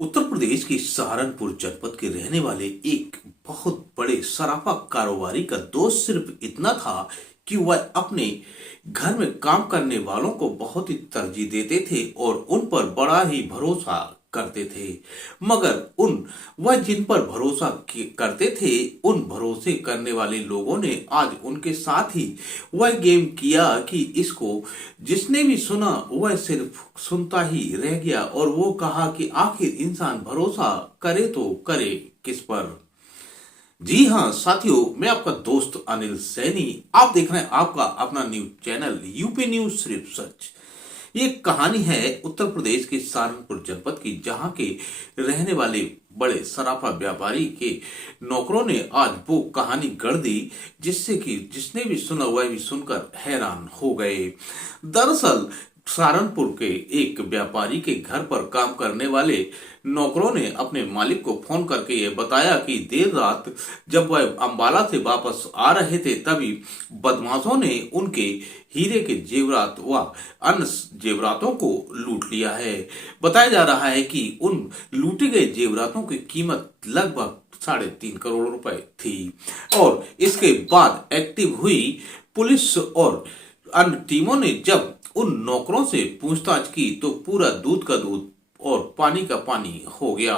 उत्तर प्रदेश के सहारनपुर जनपद के रहने वाले एक बहुत बड़े सराफा कारोबारी का दोष सिर्फ इतना था कि वह अपने घर में काम करने वालों को बहुत ही तरजीह देते थे और उन पर बड़ा ही भरोसा करते थे। मगर वह जिन पर भरोसा करते थे, उन भरोसे करने वाले लोगों ने आज उनके साथ ही वह गेम किया कि इसको जिसने भी सुना वह सिर्फ सुनता ही रह गया और वो कहा कि आखिर इंसान भरोसा करे तो करे किस पर। जी हाँ साथियों, मैं आपका दोस्त अनिल सैनी, आप देख रहे हैं आपका अपना न्यूज चैनल यूपी न्यूज सिर्फ सच। ये कहानी है उत्तर प्रदेश के सहारनपुर जनपद की, जहां के रहने वाले बड़े सराफा व्यापारी के नौकरों ने आज वो कहानी गढ़ दी, जिससे कि जिसने भी सुना वह भी सुनकर हैरान हो गए। दरअसल सहारनपुर के एक व्यापारी के घर पर काम करने वाले नौकरों ने अपने मालिक को फोन करके ये बताया कि देर रात जब वह अंबाला से वापस आ रहे थे, तभी बदमाशों ने उनके हीरे के जेवरात व अन्य जेवरातों को लूट लिया है। बताया जा रहा है कि उन लूटे गए जेवरातों की कीमत लगभग 3.5 करोड़ रुपए थी और इसके बाद एक्टिव हुई पुलिस और अन्य टीमों ने जब उन नौकरों से पूछताछ की तो पूरा दूध का दूध और पानी का पानी हो गया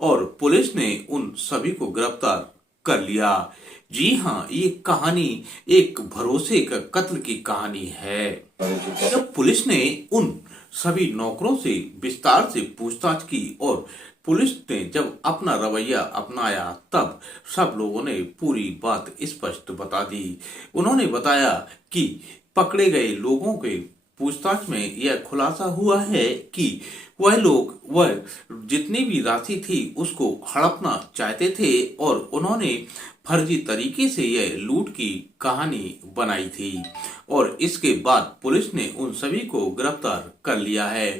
और पुलिस ने उन सभी को गिरफ्तार कर लिया। जी हाँ, ये कहानी एक भरोसे का कत्ल की कहानी है। जब पुलिस ने उन सभी नौकरों से विस्तार से पूछताछ की और पुलिस ने जब अपना रवैया अपनाया, तब सब लोगों ने पूरी बात स्पष्ट बता दी। उन्होंने बताया कि पकड़े गए लोगों के पूछताछ में यह खुलासा हुआ है कि वह जितनी भी राशि थी उसको हड़पना चाहते थे और उन्होंने फर्जी तरीके से यह लूट की कहानी बनाई थी और इसके बाद पुलिस ने उन सभी को गिरफ्तार कर लिया है।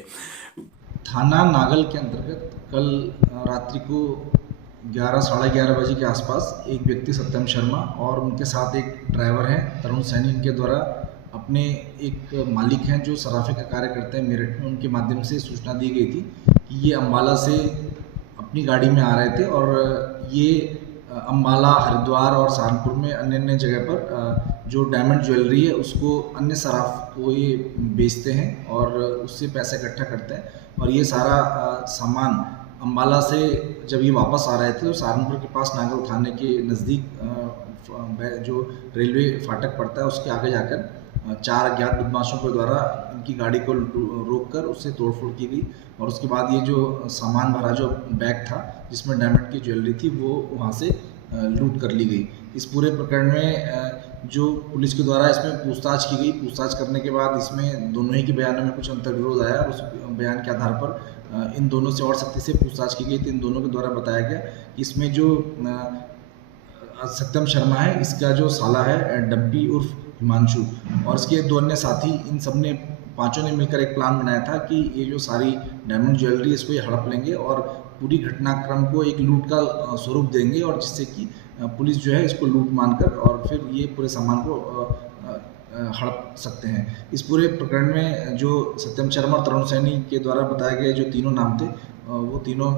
थाना नागल के अंतर्गत कल रात्रि को 11 साढ़े 11 बजे के आसपास एक व्यक्ति सत्यम शर्मा और उनके साथ एक ड्राइवर हैं तरुण सैनी, इनके द्वारा अपने एक मालिक हैं जो सराफे का कार्य करते हैं मेरठ में, उनके माध्यम से सूचना दी गई थी कि ये अम्बाला से अपनी गाड़ी में आ रहे थे और ये अम्बाला, हरिद्वार और सहारनपुर में अन्य अन्य जगह पर जो डायमंड ज्वेलरी है उसको अन्य सराफ को ये बेचते हैं और उससे पैसा इकट्ठा करते हैं। और ये सारा सामान अम्बाला से जब ये वापस आ रहे थे तो सहारनपुर के पास नागल थाने के नज़दीक जो रेलवे फाटक पड़ता है उसके आगे जाकर 4 अज्ञात बदमाशों के द्वारा इनकी गाड़ी को रोककर उससे तोड़फोड़ की गई और उसके बाद ये जो सामान भरा जो बैग था जिसमें डायमंड की ज्वेलरी थी वो वहाँ से लूट कर ली गई। इस पूरे प्रकरण में जो पुलिस के द्वारा इसमें पूछताछ की गई, पूछताछ करने के बाद इसमें दोनों ही के बयानों में कुछ अंतर्विरोध आया और उस बयान के आधार पर इन दोनों से और सख्ती से पूछताछ की गई। तो इन दोनों के द्वारा बताया गया कि इसमें जो सत्यम शर्मा है, इसका जो साला है डब्बी उर्फ हिमांशु और इसके 2 अन्य साथी, इन सब ने पांचों ने मिलकर एक प्लान बनाया था कि ये जो सारी डायमंड ज्वेलरी इसको ये हड़प लेंगे और पूरी घटनाक्रम को एक लूट का स्वरूप देंगे और जिससे कि पुलिस जो है इसको लूट मानकर और फिर ये पूरे सामान को हड़प सकते हैं। इस पूरे प्रकरण में जो सत्यम शर्मा और तरुण सैनी के द्वारा बताए गए जो तीनों नाम थे, वो तीनों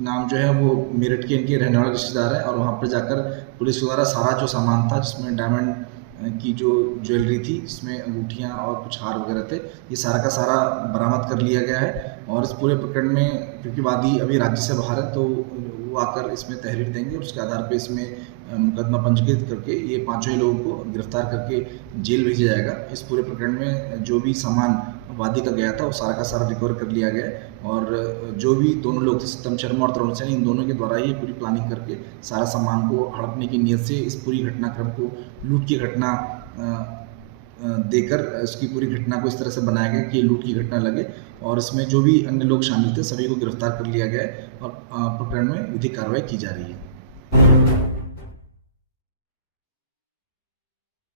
नाम जो है वो मेरठ के इनके रहने वाले रिश्तेदार हैं और वहाँ पर जाकर पुलिस के द्वारा सारा जो सामान था जिसमें डायमंड की जो ज्वेलरी थी, जिसमें अंगूठियाँ और कुछ हार वगैरह थे, ये सारा का सारा बरामद कर लिया गया है। और इस पूरे प्रकरण में क्योंकि वादी अभी राज्य से बाहर है तो वो आकर इसमें तहरीर देंगे और उसके आधार पर इसमें मुकदमा पंजीकृत करके ये पाँचों ही लोगों को गिरफ्तार करके जेल भेजा जाएगा। इस पूरे प्रकरण में जो भी सामान वादी का गया था वो सारा का सारा रिकवर कर लिया गया और जो भी दोनों लोग थे सत्यम शर्मा और तरुण सैनी, इन दोनों के द्वारा ही पूरी प्लानिंग करके सारा सामान को हड़पने की नीयत से इस पूरी घटनाक्रम को लूट की घटना देकर इसकी पूरी घटना को इस तरह से बनाया गया कि लूट की घटना लगे और इसमें जो भी अन्य लोग शामिल थे सभी को गिरफ्तार कर लिया गया और प्रकरण में विधिक कार्रवाई की जा रही है।